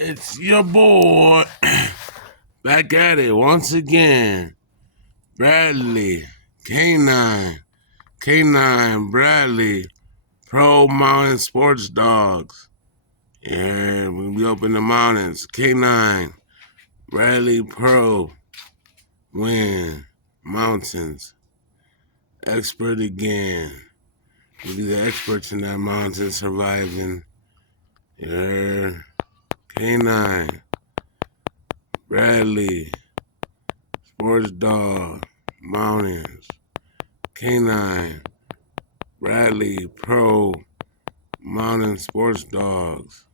It's your boy back at it once again. Bradley, K9 Bradley, Pro Mountain Sports Dogs. Yeah, we up in the mountains. K9 Bradley Pro win mountains. Expert again. We be the experts in that mountain surviving. Yeah, K9 Bradley. Sports Dog, Mountains, K9, Bradley, Pro, Mountain Sports Dogs.